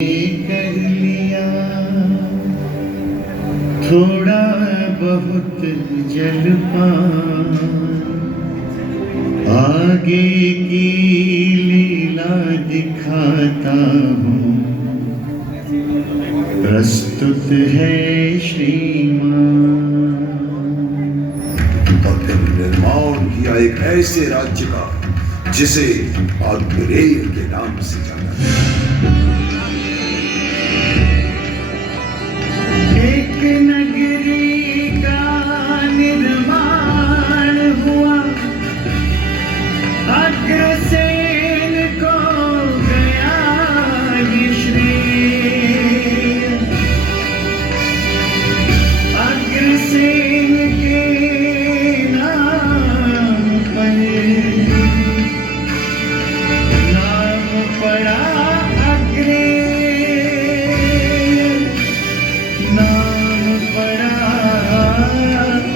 कर लिया थोड़ा बहुत जलपान, आगे की लीला दिखाता हूँ, प्रस्तुत है श्रीमान। और फिर निर्माण किया एक ऐसे राज्य का जिसे आग्नेय के नाम से जाना है। एक नगरी का निर्माण हुआ, अग्रसेन को गया ये श्रेय। अग्रसेन के नाम पर नाम पड़ा अग्रेय, नाम पड़ा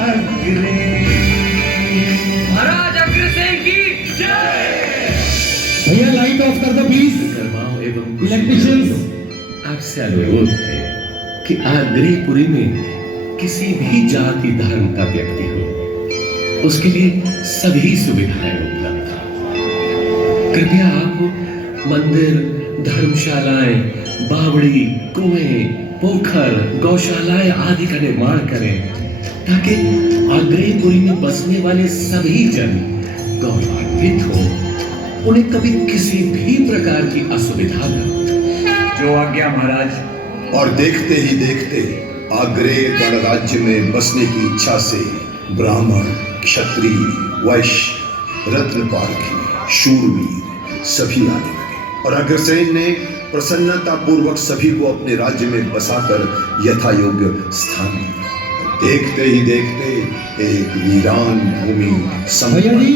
अग्रेय। महाराज अग्रसेन की जय। भैया लाइट ऑफ कर दो प्लीज। कर्माओं एवं इलेक्ट्रिशियंस, आपसे अनुरोध है कि आग्नेयपुरी में किसी भी जाति धर्म का व्यक्ति हो, उसके लिए सभी सुविधाएं उपलब्ध हैं। कृपया आप मंदिर, धर्मशालाएं, बावड़ी, कुएं, पोखर, गौशालाएं आदि का निर्माण करें ताकि आग्नेयपुरी में बसने वाले सभी जन गौरवान्वित हो, उन्हें कभी किसी भी प्रकार की असुविधा न हो। जो आज्ञा महाराज। और देखते ही देखते आग्नेय गणराज्य में बसने की इच्छा से ब्राह्मण, क्षत्रिय, वैश्य, रत्नपारखी, शूरवीर सभी आने लगे और अग्रसेन ने प्रसन्नता पूर्वक सभी को अपने राज्य में बसाकर यथा योग्य स्थान दिया। देखते ही देखते एक वीरान भूमि भैया जी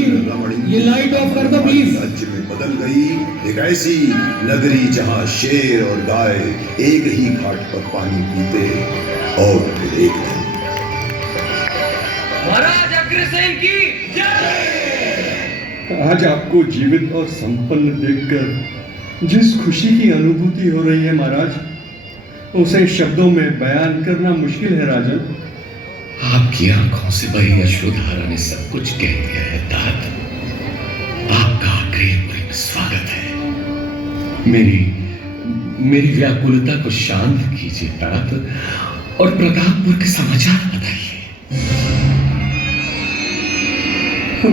ये लाइट ऑफ कर दो प्लीज। राज्य में बदल गई एक ऐसी नगरी जहां शेर और गाय एक ही घाट पर पानी पीते। और फिर एक दिन महाराज अग्रसेन की जय। आज आपको जीवित और संपन्न देखकर जिस खुशी की अनुभूति हो रही है महाराज, उसे शब्दों में बयान करना मुश्किल है राजन। आपकी आंखों से बही अश्रुधारा ने सब कुछ कह दिया है तात। आपका आग्नेयपुरी में स्वागत है। मेरी व्याकुलता को शांत कीजिए तात और प्रतापपुर के समाचार बताइए।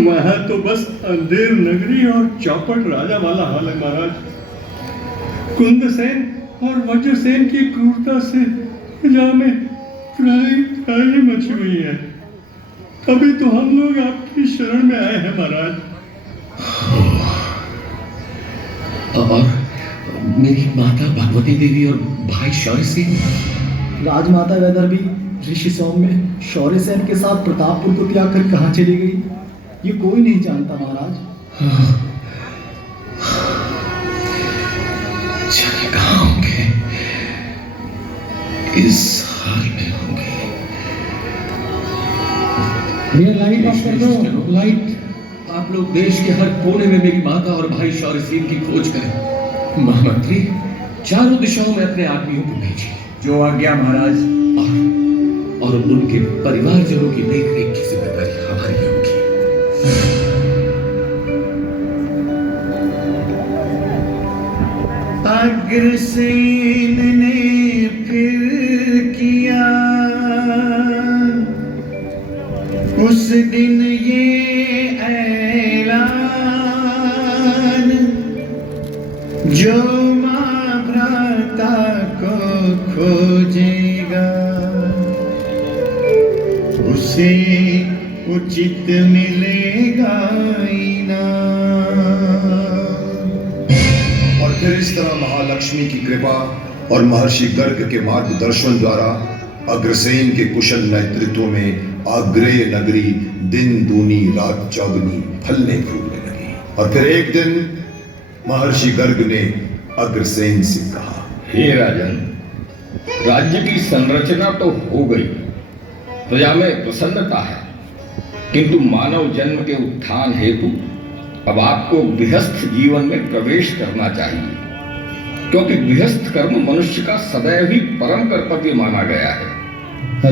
वहां तो बस अंधेर नगरी और चौपट राजा वाला हाल है महाराज। कुंदसेन और वज्रसेन की क्रूरता से प्रजा में त्राही मची हुई है। तभी तो हम लोग आपकी शरण में आए हैं महाराज। और मेरी माता भगवती देवी और भाई शौर्य सिंह, राजमाता वैदर्भी ऋषि सौम्य शौर्यसेन के साथ प्रतापपुर को त्याग कर कहाँ चली गई, ये कोई नहीं जानता महाराज। जाने कहाँ होंगे, इस हाल में होंगे। भैया लाइट ऑफ कर दो लाइट। आप लोग देश के हर कोने में मेरी माता और भाई शौर्य सिंह की खोज करें। महामंत्री चारों दिशाओं में अपने आदमियों को भेजिए। जो आज्ञा महाराज। और उनके परिवारजनों की देखरेख की जिम्मेदारी हमारी होगी। अग्रसेन ने फिर किया उस दिन ये ऐलान, जो मां भ्राता को खोजेगा उसे उचित मिलेगा इनाम। और फिर इस तरह महालक्ष्मी की कृपा और महर्षि गर्ग के मार्गदर्शन द्वारा अग्रसेन के कुशल नेतृत्व में आग्नेय नगरी दिन दूनी रात चौगुनी फलने फूलने लगी। और फिर एक दिन महर्षि गर्ग ने अग्रसेन से कहा, हे राजन, राज्य की संरचना तो हो गई, प्रजा में प्रसन्नता है, किंतु मानव जन्म के उत्थान हेतु अब आपको गृहस्थ जीवन में प्रवेश करना चाहिए। क्योंकि गृहस्थ कर्म मनुष्य का सदैव ही परम कर्तव्य माना गया है।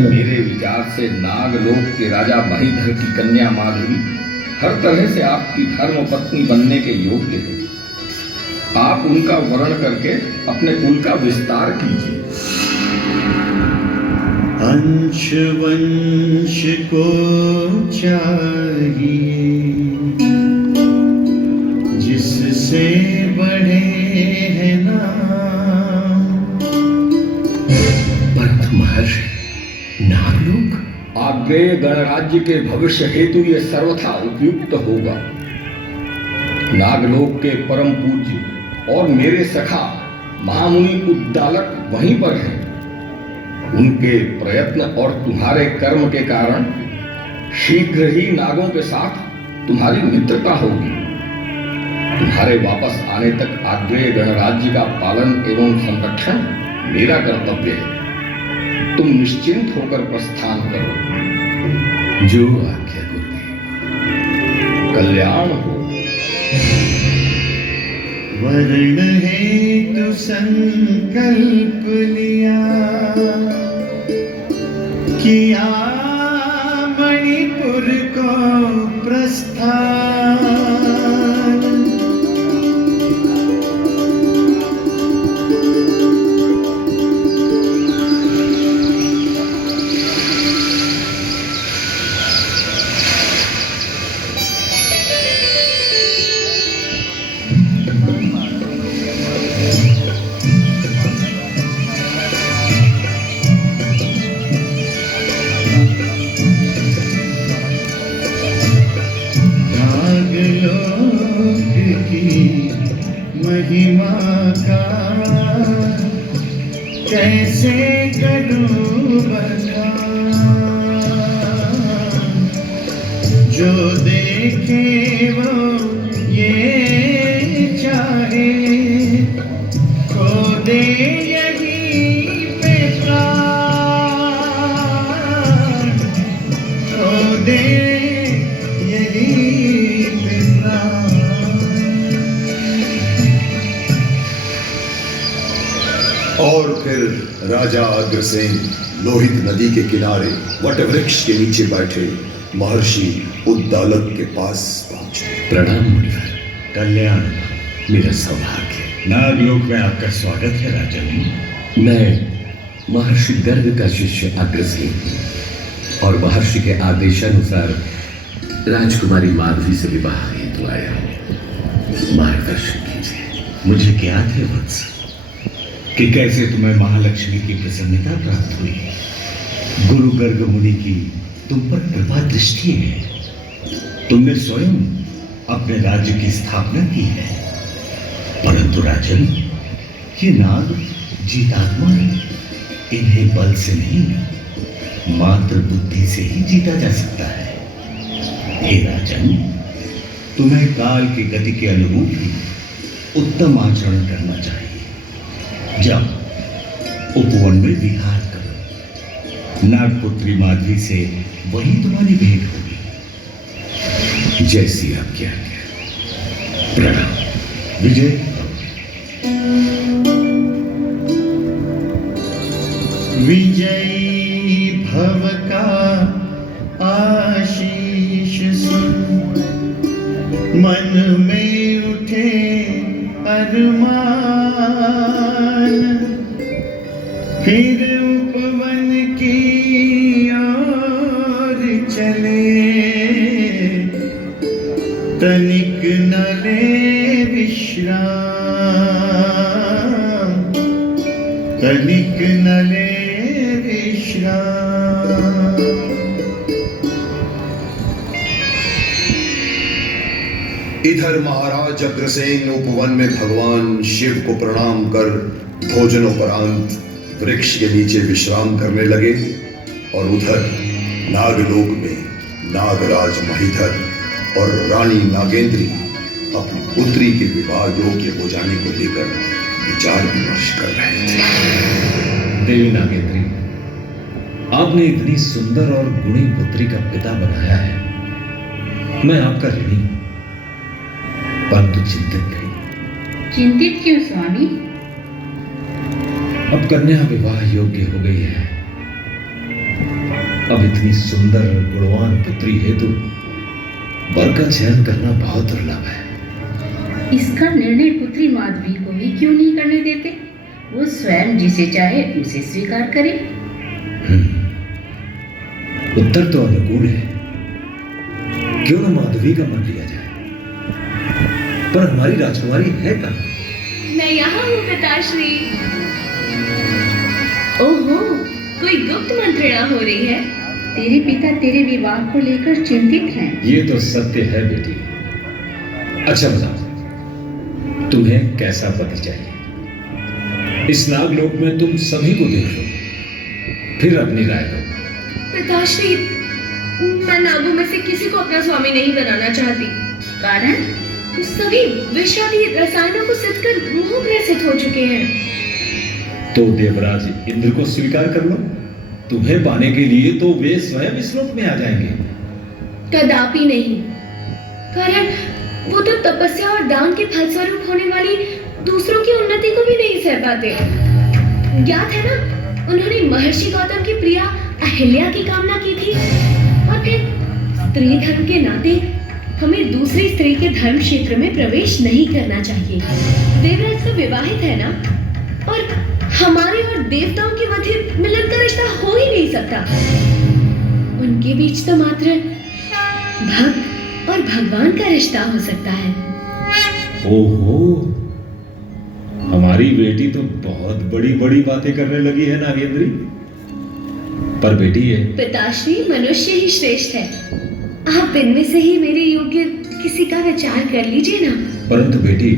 मेरे विचार से नागलोक के राजा महीधर की कन्या माधवी हर तरह से आपकी धर्म पत्नी बनने के योग्य है। आप उनका वर्ण करके अपने कुल का विस्तार कीजिए। अंश वंश को चाहिए जिससे बढ़े है नाम। परंतु महर्षि, नागलोक आग्नेय गणराज्य के भविष्य हेतु यह सर्वथा उपयुक्त होगा। नागलोक के परम पूज्य और मेरे सखा महामुनि उद्दालक वहीं पर हैं। उनके प्रयत्न और तुम्हारे कर्म के कारण शीघ्र ही नागों के साथ तुम्हारी मित्रता होगी। तुम्हारे वापस आने तक आग्नेय गणराज्य का पालन एवं संरक्षण मेरा कर्तव्य है। तुम निश्चिंत होकर प्रस्थान करो। जो आज्ञा गुरुदेव। कल्याण हो। वर्ण हेतु संकल्प लिया किया मणिपुर को प्रस्थान। महिमा का कैसे करूं बखान। जो देखे वो ये चाहे खो दे यहीं पे प्राण। खो दे यहीं पे प्राण। और फिर राजा अग्रसेन लोहित नदी के किनारे वटवृक्ष के नीचे बैठे महर्षि उद्दालक के पास पहुंचे। प्रणाम मुनिवर। कल्याण। मेरा सौभाग्य। नागलोक में आपका स्वागत है राजन। मैं महर्षि गर्ग का शिष्य अग्रसेन और महर्षि के आदेशानुसार राजकुमारी माधवी से विवाह हेतु आया हूँ। मार्गदर्शन कीजिए। मुझे ज्ञात है वत्स कि कैसे तुम्हें महालक्ष्मी की प्रसन्नता प्राप्त हुई। गुरु गर्ग मुनि की तुम पर कृपा दृष्टि है। तुमने स्वयं अपने राज्य की स्थापना की है। परंतु राजन, ये नाग जीतात्मा है। इन्हें बल से नहीं मात्र बुद्धि से ही जीता जा सकता है। हे राजन, तुम्हें काल की गति के अनुरूप ही उत्तम आचरण करना चाहिए। जब उपवन में विहार करो। नागपुत्री माधवी से वही तुम्हारी भेंट होगी। जैसी आज्ञा। प्रणाम। विजय। विजयी भव का आशीष सुन मन में उठे अरमान। फिर उपवन की ओर चले तनिक न ले विश्राम। तनिक न ले विश्राम। इधर महाराज अग्रसेन उपवन में भगवान शिव को प्रणाम कर भोजनोपरांत वृक्ष के नीचे विश्राम करने लगे। और उधर नागलोक में नागराज महीधर और रानी नागेंद्री अपनी पुत्री के विवाह योग्य हो जाने को लेकर विचार विमर्श कर रहे थे। देवी नागेंद्री, आपने इतनी सुंदर और गुणी पुत्री का पिता बनाया है। मैं आपका ऋणी हूं, परंतु चिंतित नहीं। चिंतित क्यों स्वामी? अब कन्या विवाह योग्य हो गई है। अब इतनी सुंदर गुणवान पुत्री हेतु वर का चयन करना बहुत दुर्लभ है। इसका निर्णय पुत्री माधवी को ही क्यों नहीं करने देते? वो स्वयं जिसे चाहे उसे स्वीकार करे। उत्तर तो अनुकूल है, क्यों न माधवी का मन लिया जाए। पर हमारी राजकुमारी है कहाँ? मैं यहाँ हूँ पिताश्री। ओहो, कोई गुप्त मंत्रणा हो रही है। तेरे पिता तेरे विवाह को लेकर चिंतित हैं। ये तो सत्य है बेटी। अच्छा बताओ, तुम्हें कैसा पति चाहिए? इस नागलोक में तुम सभी को देख लो, फिर अपनी राय दो। पिताश्री, मैं नागों में से किसी को अपना स्वामी नहीं बनाना चाहती। कारण? सभी विषादी रसायनों को सिद्ध कर मोह ग्रसित हो चुके हैं। तो देवराज इंद्र को स्वीकार कर लो। तुम्हें पाने के लिए तो वे स्वयं इस लोक में आ जाएंगे। कदापि नहीं। कारण वो तो तपस्या और दान के फलस्वरूप होने वाली दूसरों की उन्नति को भी नहीं सह पाते। ज्ञात है ना, उन्होंने महर्षि गौतम की प्रिया अहिल्या की कामना की थी। और फिर स्त्री धर्म के नाते हमें दूसरी स्त्री के धर्म क्षेत्र में प्रवेश नहीं करना चाहिए। देवराज तो विवाहित है ना, और हमारे और देवताओं के मध्य मिलन का रिश्ता हो ही नहीं सकता। उनके बीच तो मात्र भक्त और भगवान का रिश्ता हो सकता है। ओहो, हमारी बेटी तो बहुत बड़ी बड़ी बातें करने लगी है नागेंद्री। पर बेटी है पिताश्री, मनुष्य ही श्रेष्ठ है। आप इनमें से ही मेरे योग्य किसी का विचार कर लीजिए ना। परंतु बेटी,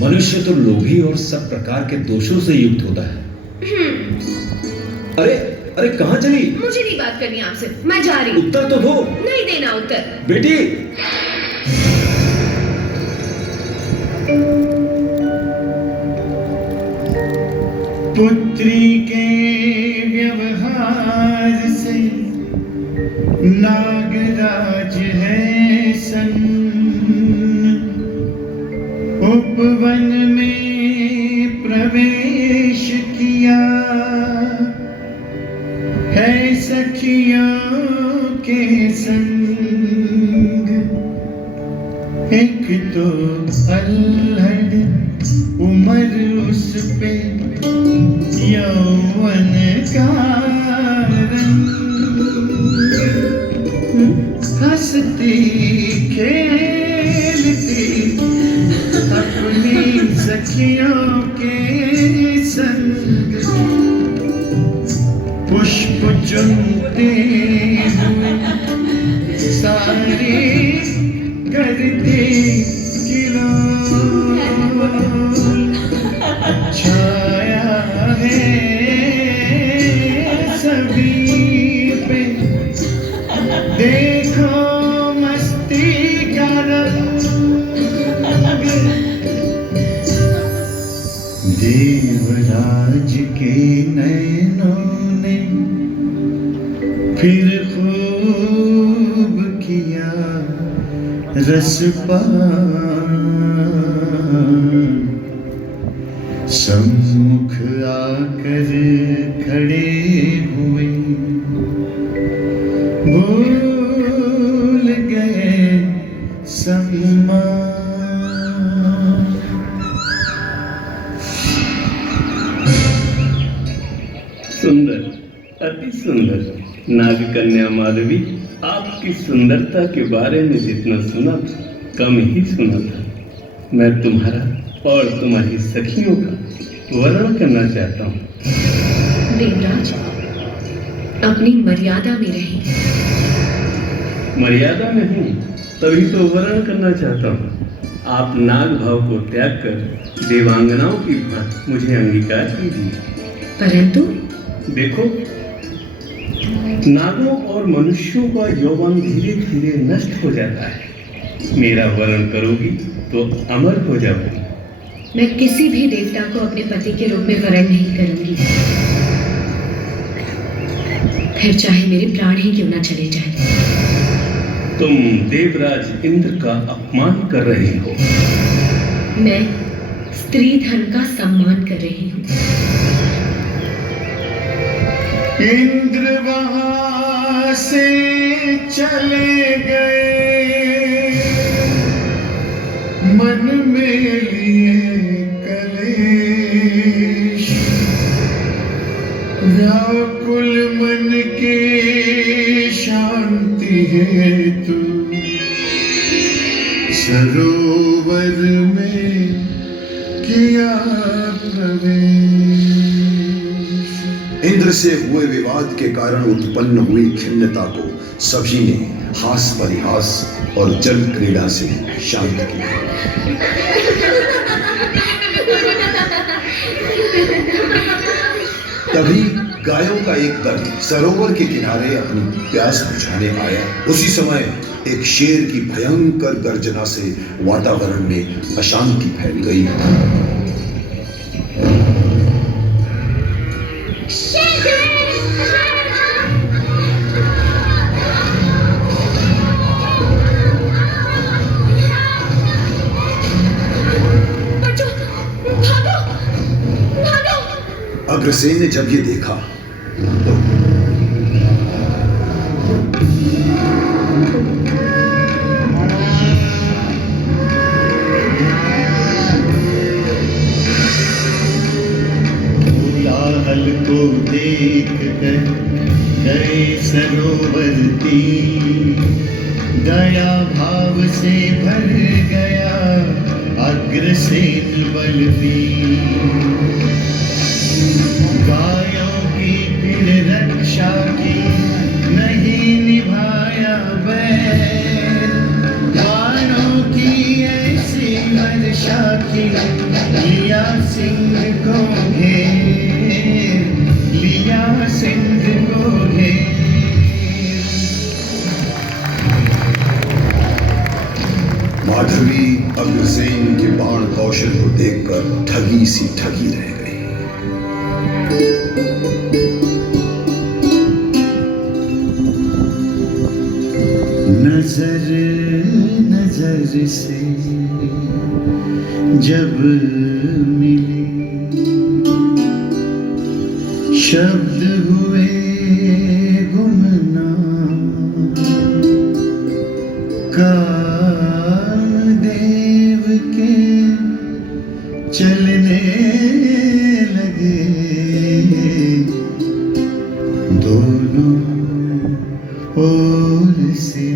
मनुष्य तो लोभी और सब प्रकार के दोषों से युक्त होता है। अरे अरे, कहाँ चली? मुझे नहीं बात करनी आपसे, मैं जा रही हूँ। उत्तर तो दो। नहीं देना उत्तर। बेटी, पुत्री के व्यवहार से नागराज है सन्न, उपवन में प्रवेश किया है सखियों के संग। एक तो अल्हड़ उम्र उस पे यौवन का रंग, हंसती खेलती अपनी सखियों के संग, पुष्प चुनते हुए सारे करते किलोल, छाया है सभी पे देखो मस्ती का रंग। देवराज के नैनों ने फिर खूब किया रसपान, सम्मुख आकर खड़े हुए भूल गए सम्मान। सुंदर, अति सुंदर नागकन्या माधवी, आपकी सुंदरता के बारे में जितना सुना था कम ही सुना था। मैं तुम्हारा और तुम्हारी सखियों का वर्णन करना चाहता हूँ। देवराज, अपनी मर्यादा में रहें। मर्यादा नहीं, तभी तो वर्णन करना चाहता हूँ। आप नाग भाव को त्याग कर देवांगनाओं की भांति मुझे अंगीकार कीजिए। परंतु देखो, नागों और मनुष्यों का यौवन धीरे धीरे नष्ट हो जाता है। मेरा वर्णन करोगी तो अमर हो जाओगी। मैं किसी भी देवता को अपने पति के रूप में वरण नहीं करूंगी, फिर चाहे मेरे प्राण ही क्यों ना चले जाएं। तुम देवराज इंद्र का अपमान कर रही हो। मैं स्त्री धर्म का सम्मान कर रही हूँ। इंद्र वहां से चले गए, मन में लिए कलेश, व्याकुल मन के शांति हेतु सरोवर में किया प्रवेश। इंद्र से हुए विवाद के कारण उत्पन्न हुई खिन्नता को सभी ने हास परिहास और जल क्रीड़ा से शांत किया। तभी गायों का एक दल सरोवर के किनारे अपनी प्यास बुझाने आया। उसी समय एक शेर की भयंकर गर्जना से वातावरण में अशांति फैल गई। अग्रसेन ने जब ये देखा तो कोलाहल को देख कर गए सरोवर तीर, दया भाव से भर गया अग्रसेन बलवीर। गायों की फिर रक्षा की नहीं निभाया बैर, गायों की ऐसी वर्षा की लिया सिंह को घेर, लिया सिंह को घेर। माधवी अग्रसेन के बाण कौशल को देखकर ठगी सी ठगी रह गई। नजर नजर से जब मिली, शब्द हुए गुमनाम, कामदेव के चलने लगे दोनों ओर से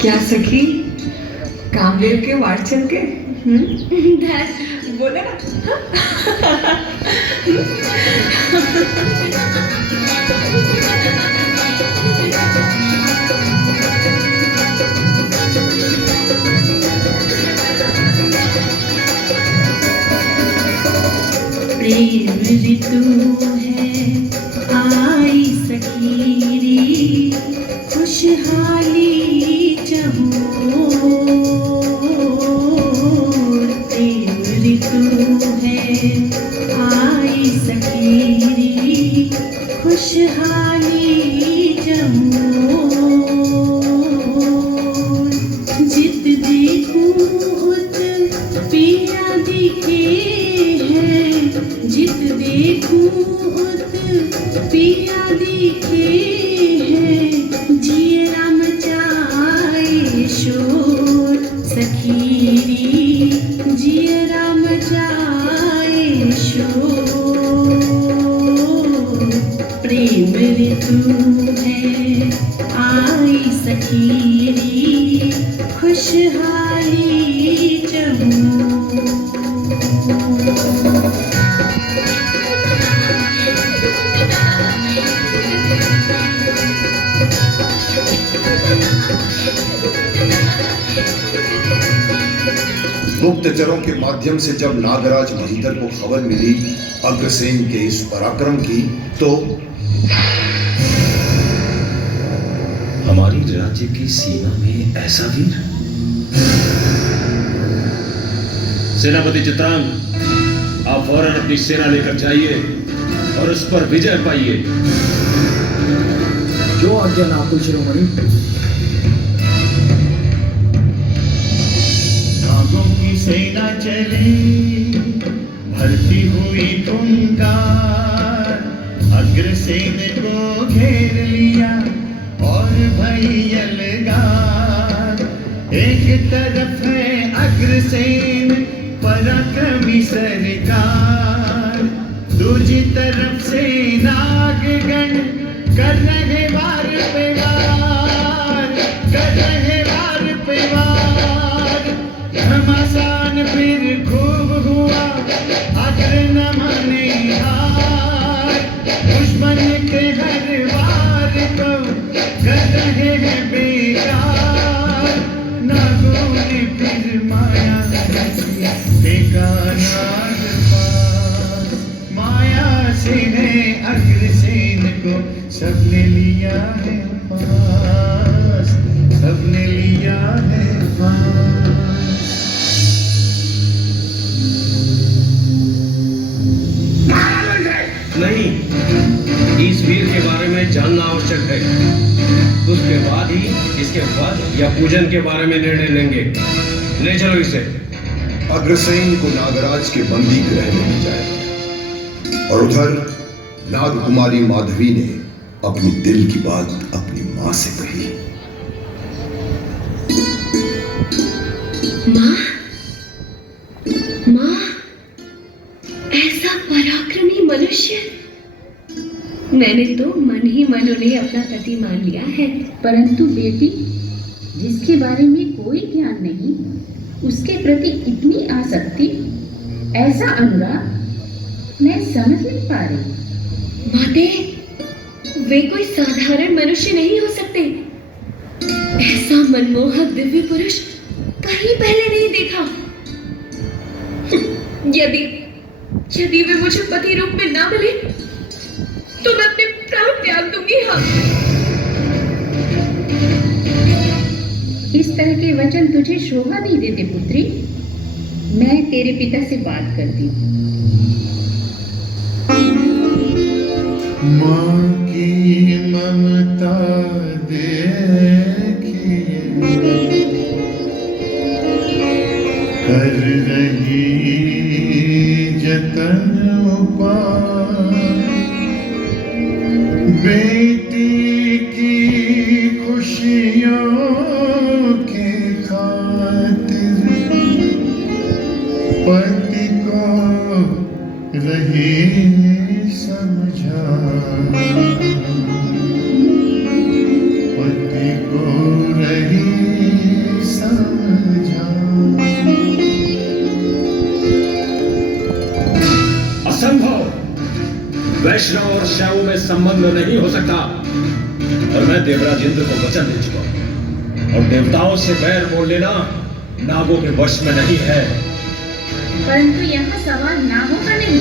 क्या सखी, कामदेव के वार चल के बोले ना। प्रेम ऋतु है आई सखीरी, खुशहाली चहुओर। प्रेम ऋतु है आई सखीरी, खुशहाली चहुओर। जित देखूं उत पिया दिखे हैं, जित देखूं उत पिया दिखे हैं। जिए राम चाहे शोर सखीरी, जिए राम चाहे शोर। प्रेम ऋतु है आई सखीरी, खुशहाली चहुओर। गुप्तचरों के माध्यम से जब नागराज महीधर को खबर मिली अग्रसेन के इस पराक्रम की, तो हमारी राज्य की सीमा में ऐसा वीर। सेनापति चित्रांग, आप फौरन अपनी सेना लेकर जाइए और उस पर विजय पाइए। जो आज्ञा नाकुल शिरोमणि। सेना चली भरती हुई तुंगार, अग्रसेन को घेर लिया और भई अलगार। एक तरफ है अग्रसेन पराक्रमी सरकार, दूसरी तरफ से नागगण कर रहे वार पे वार, कर रहे वार पे वार। घमासान फिर खूब हुआ अग्र न माने हार, दुश्मन के हर वार को कर रहे हैं बेकार। नागों ने फिर माया देखा नाग पास, माया से है अग्रसेन को सबने लिया है पास, सबने लिया है पास। नहीं, इस वीर के बारे में जानना आवश्यक है। उसके बाद ही इसके वध या पूजन के बारे में निर्णय लेंगे। ले चलो इसे। अग्रसेन को नागराज के बंदी गृह में ले जाया और उधर नागकुमारी माधवी ने अपनी दिल की बात अपनी मां से कही। मां, मां, ऐसा पराक्रमी मनुष्य मैंने तो मन ही मन उन्हें अपना पति मान लिया है। परंतु बेटी, जिसके बारे में कोई ज्ञान नहीं, उसके प्रति इतनी आसक्ति, ऐसा अनुराग, मैं समझ नहीं पा रही। माते, वे कोई साधारण मनुष्य नहीं हो सकते। ऐसा मनमोहक दिव्य पुरुष कहीं पहले नहीं देखा। यदि वे मुझे पति रूप में ना मिले तो मैं अपने प्राण त्याग दूंगी। हाँ, इस तरह के वचन तुझे शोभा नहीं देते पुत्री। मैं तेरे पिता से बात करती हूँ। माँ की ममता देखिए कर रही जतन उपाय, बेटी की खुशियों के खातिर पति को रही समझा, पति को रही समझा। असंभव! वैष्णव और शैव में संबंध नहीं हो सकता। और मैं देवराज इंद्र को वचन दे चुका हूं, और देवताओं से बैर मोल लेना नागों के वश में नहीं है। परंतु यहाँ सवाल नागों का नहीं,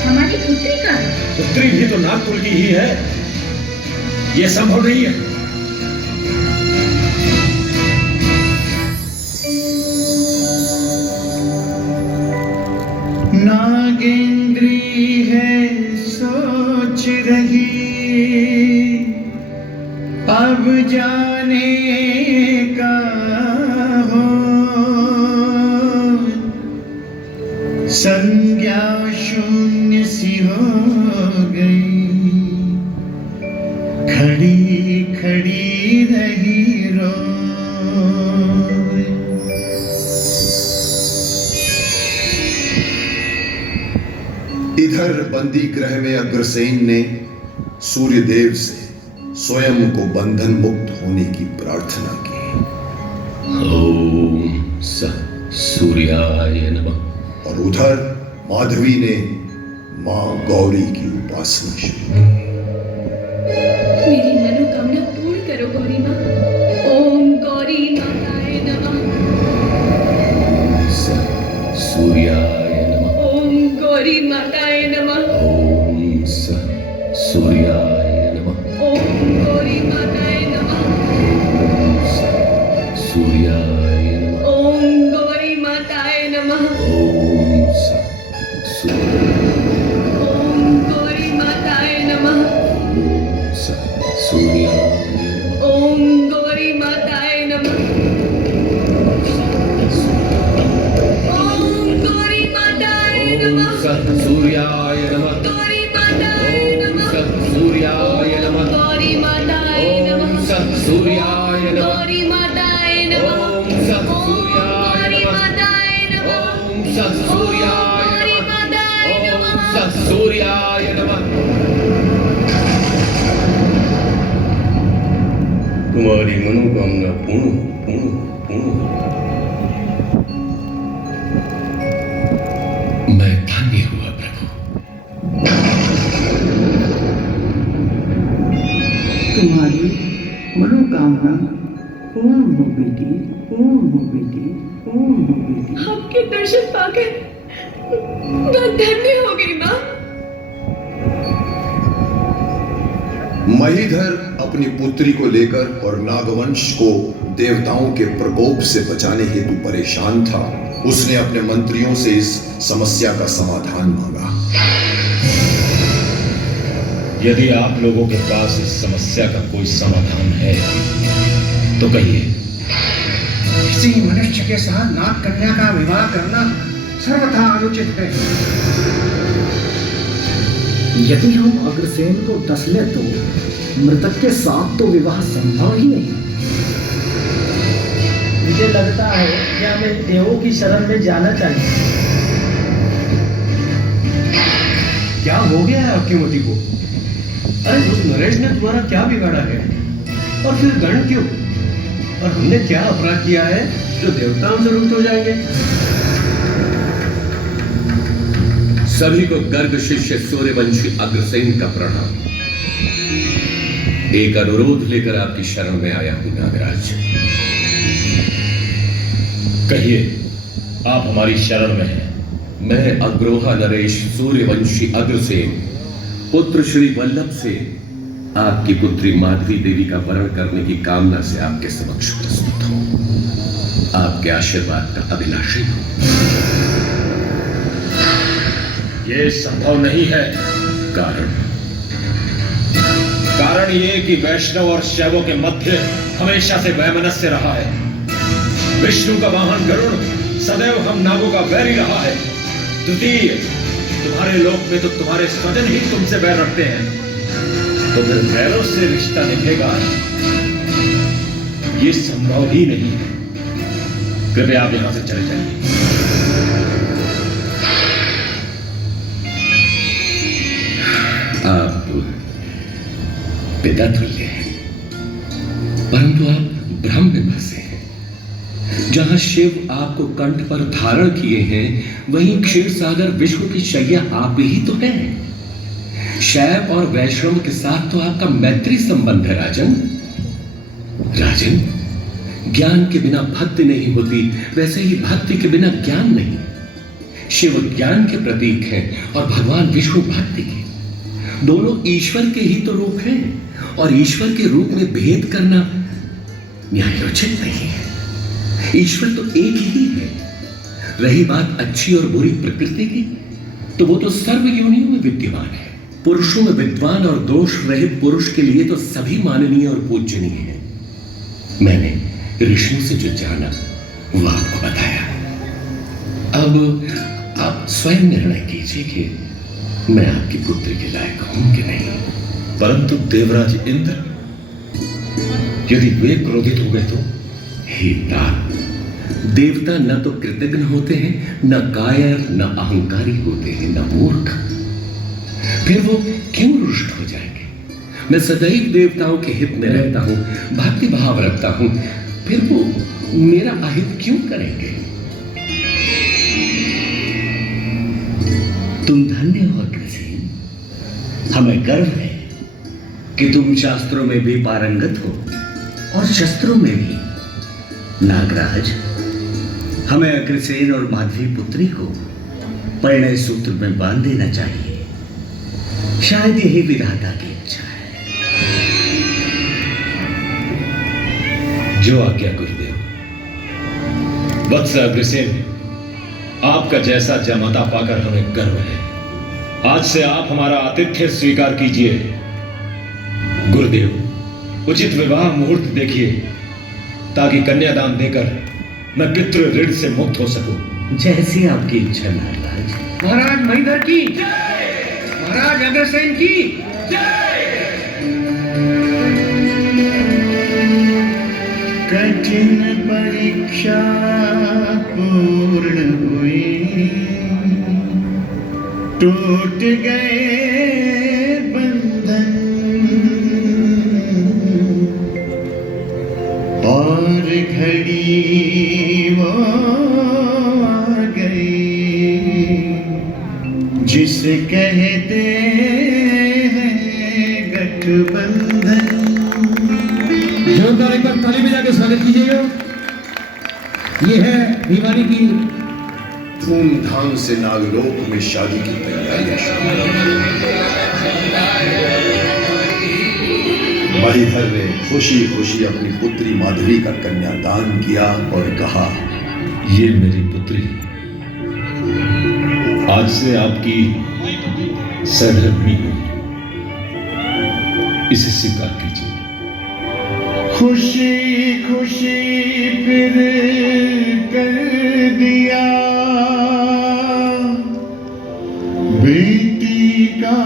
हमारी पुत्री का। पुत्री भी तो नागकुल की ही है। यह संभव नहीं है। नागेंद्री है सोच रही अब जाने का हो, संज्ञा शून्य सी हो गई, खड़ी खड़ी रही रो। इधर बंदी गृह में अग्रसेन ने सूर्यदेव से स्वयं को बंधन मुक्त होने की प्रार्थना की। ओम सूर्याय नमः। और उधर माधवी ने मां गौरी की उपासना शुरू की। मेरी मनोकामना पूर्ण करो गौरी माँ। ओम गौरी माताए नमः। सूर्याय नमः। ओम गौरी माताए नमः। ओम सूर्याय नमः। ओम गौरी माताए नमः। सूर्याय नमः। ओम गौरी माताए नमः। ओम ओम गौरी माताए नमः। तुम्हारी मनोकामना पूर्ण हो, पूर्ण हो, पूर्ण हो। मैं धन्य हुआ प्रभु। तुम्हारी मनोकामना पूर्ण हो बेटी, पूर्ण हो बेटी, पूर्ण हो बेटी। आपके दर्शन पाकर मैं धन्य हो गई माँ। महीधर अपनी पुत्री को लेकर और नागवंश को देवताओं के प्रकोप से बचाने हेतु परेशान था। उसने अपने मंत्रियों से इस समस्या का समाधान मांगा। यदि आप लोगों के पास इस समस्या का कोई समाधान है तो कहिए। किसी मनुष्य के साथ नाग कन्या का विवाह करना सर्वथा अनुचित है। यदि हम अग्रसेन को डस ले तो मृतक के साथ तो विवाह संभव ही नहीं। मुझे लगता है कि हमें देवों की शरण में जाना चाहिए। क्या हो गया है आपकी मती को? अरे उस नरेश ने तुम्हारा क्या बिगाड़ा है? और फिर गण क्यों? और हमने क्या अपराध किया है जो देवताओं से रुष्ट हो जाएंगे? सभी को गर्ग शिष्य सूर्यवंशी अग्रसेन का प्रणाम। एक अनुरोध लेकर आपकी शरण में आया हूं नागराज। कहिए, आप हमारी शरण में हैं। मैं अग्रोहा नरेश सूर्यवंशी अग्रसेन पुत्र श्री वल्लभ से आपकी पुत्री माधवी देवी का वरण करने की कामना से आपके समक्ष प्रस्तुत हूं। आपके आशीर्वाद का अभिलाषी हूं। यह संभव नहीं है। कारण ये कि वैष्णव और शैवों के मध्य हमेशा से वैमनस्य रहा है। विष्णु का वाहन गरुड़ सदैव हम नागों का वैरी रहा है। द्वितीय, तुम्हारे लोक में तो तुम्हारे स्वजन ही तुमसे वैर रखते हैं, तो फिर वैरों से रिश्ता निभेगा? ये संभव ही नहीं है। कृपया आप यहां से चले जाइए। आप पिता तुल्य हैं, परंतु आप भ्रम में फंसे हैं। जहां शिव आपको कंठ पर धारण किए हैं, वहीं क्षीर सागर विश्व की शैया आप ही तो हैं। शैव और वैष्णव के साथ तो आपका मैत्री संबंध है राजन। राजन, ज्ञान के बिना भक्ति नहीं होती, वैसे ही भक्ति के बिना ज्ञान नहीं। शिव ज्ञान के प्रतीक हैं और भगवान विष्णु भक्ति के। दोनों ईश्वर के ही तो रूप हैं, और ईश्वर के रूप में भेद करना न्यायोचित नहीं है। ईश्वर तो एक ही है। रही बात अच्छी और बुरी प्रकृति की, तो वो तो सर्व योनियों में विद्यमान है। पुरुषों में विद्वान और दोष रहित पुरुष के लिए तो सभी माननीय और पूजनीय है। मैंने ऋषियों से जो जाना वो आपको बताया। अब आप स्वयं निर्णय कीजिए कि मैं आपकी पुत्री के लायक हूं कि नहीं। परंतु देवराज इंद्र, यदि वे क्रोधित हो गए तो? हे तात, देवता न तो कृतज्ञ होते हैं, न कायर, न अहंकारी होते हैं, न मूर्ख। फिर वो क्यों रुष्ट हो जाएंगे? मैं सदैव देवताओं के हित में रहता हूं, भक्ति भाव रखता हूं, फिर वो मेरा अहित क्यों करेंगे? तुम धन्य हो अग्रसेन। हमें गर्व है कि तुम शास्त्रों में भी पारंगत हो और शस्त्रों में भी। नागराज, हमें अग्रसेन और माधवी पुत्री को परिणय सूत्र में बांध देना चाहिए। शायद यही विधाता की इच्छा है। जो आज्ञा गुरुदेव। वत्स अग्रसेन, आपका जैसा जमाता पाकर हमें गर्व है। आज से आप हमारा आतिथ्य स्वीकार कीजिए। गुरुदेव, उचित विवाह मुहूर्त देखिए, ताकि कन्यादान देकर मैं पितृ ऋण से मुक्त हो सकूं। जैसी आपकी इच्छा नागराज। महाराज महीधर की महाराज अग्रसेन की कठिन परीक्षा पूर्ण हुई, टूट गए बंधन, वो आ गई जिसे कहते हैं गठबंधन। जोरदार एक बार ताली बजा के स्वागत कीजिएगा। ये है भिवानी की धूमधाम से नागलोक में शादी की तैयारियां शुरू। महीधर ने खुशी खुशी अपनी पुत्री माधवी का कन्यादान किया और कहा, ये मेरी पुत्री आज से आपकी सहधर्मिणी हुई, इसे स्वीकार कीजिए। खुशी खुशी फिर कर दिया बेटी का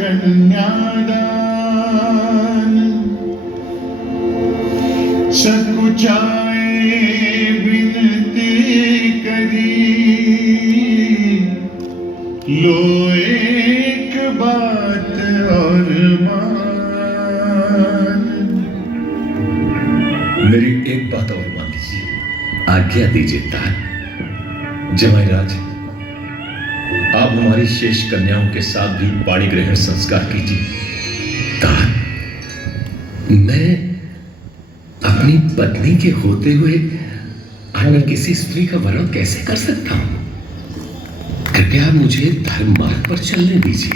कन्यादान। सकुचाए विनती करी, लो एक बात और मान। मेरी एक बात और मान लीजिए। आज्ञा दीजिए तार। जमाईराज, आप हमारी शेष कन्याओं के साथ भी पाणी ग्रहण संस्कार कीजिए। तार, मैं अपनी पत्नी के होते हुए अन्य किसी स्त्री का वरण कैसे कर सकता हूं? कृपया मुझे धर्म मार्ग पर चलने दीजिए।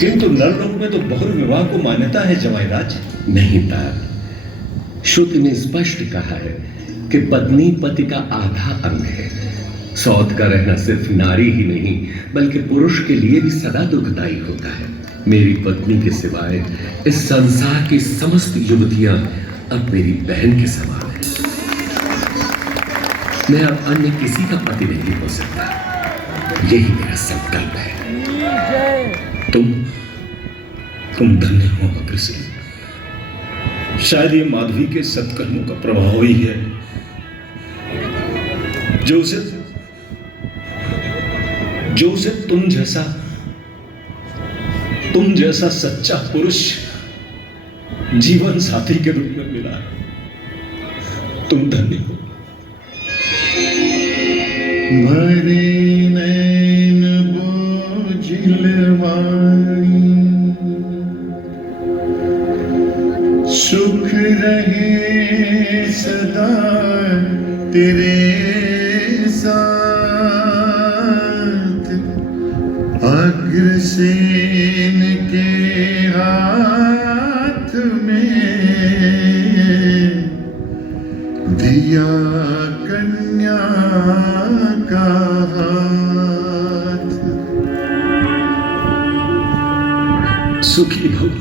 किंतु नरलोक में तो बहुविवाह को मान्यता है जमाईराज। नहीं तार, श्रुति ने स्पष्ट कहा है कि पत्नी पति का आधा अंग है। सौत का रहना सिर्फ नारी ही नहीं बल्कि पुरुष के लिए भी सदा दुखदायी होता है। मेरी पत्नी के सिवाय इस संसार की समस्त युवतियां अब मेरी बहन के समान हैं। मैं अब अन्य किसी का पति नहीं हो सकता, यही मेरा संकल्प है। तुम धन्य हो अग्रसेन। शायद ये माधवी के सत्कर्मों का प्रभाव ही है जो उसे तुम जैसा सच्चा पुरुष जीवन साथी के रूप में मिला है। तुम धन्य हो। भरे नैन बोझिल वाणी, सुख रहे सदा तेरे साथ। अग्रसेन के हाथ में दिया कन्या का हाथ। सुखी भव,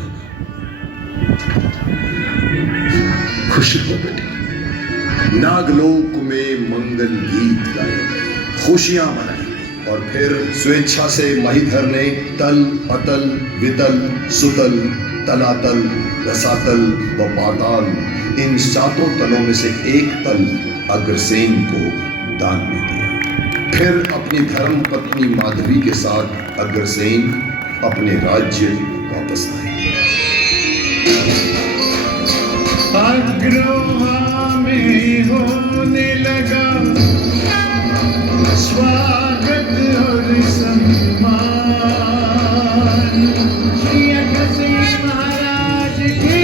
खुश रहो बेटे। नागलोक में मंगल गीत गाए, खुशियां मनाई और फिर स्वेच्छा से महीधर ने तल, अतल, वितल, सुतल, तलातल, रसातल व पाताल, इन सातों तलों में से एक तल अग्रसेन को दान में दिया। फिर अपनी धर्म पत्नी माधवी के साथ अग्रसेन अपने राज्य वापस आए। अग्रहा में होने लगा स्वागत और सम्मान। श्री अग्रसेन महाराज की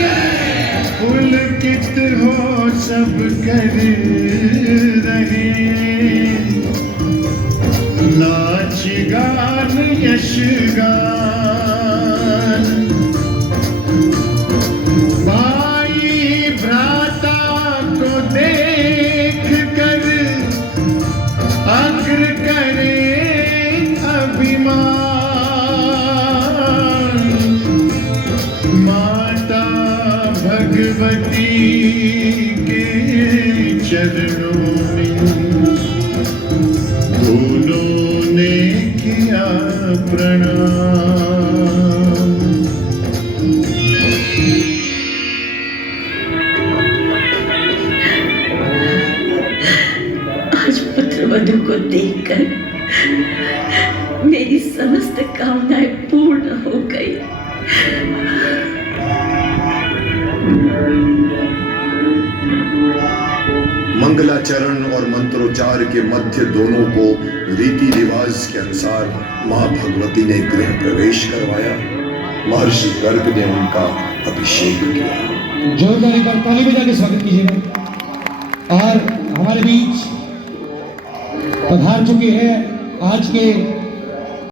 पुलकित हो सब कर रहे। नाच गान यश गान, भाई भ्राता को देख कर अग्र करे अभिमान। माता भगवती के चरणों में दोनों ने किया प्रणाम। आज पुत्रवधू को देखकर मेरी समस्त कामनाएं पूर्ण हो गई। द्वार के मध्य दोनों को रीति रिवाज के अनुसार मां भगवती ने गृह प्रवेश करवाया। महर्षि गर्ग ने उनका अभिषेक किया। जोरदार एक बार ताली बजा के स्वागत कीजिएगा। और हमारे बीच पधार चुके हैं आज के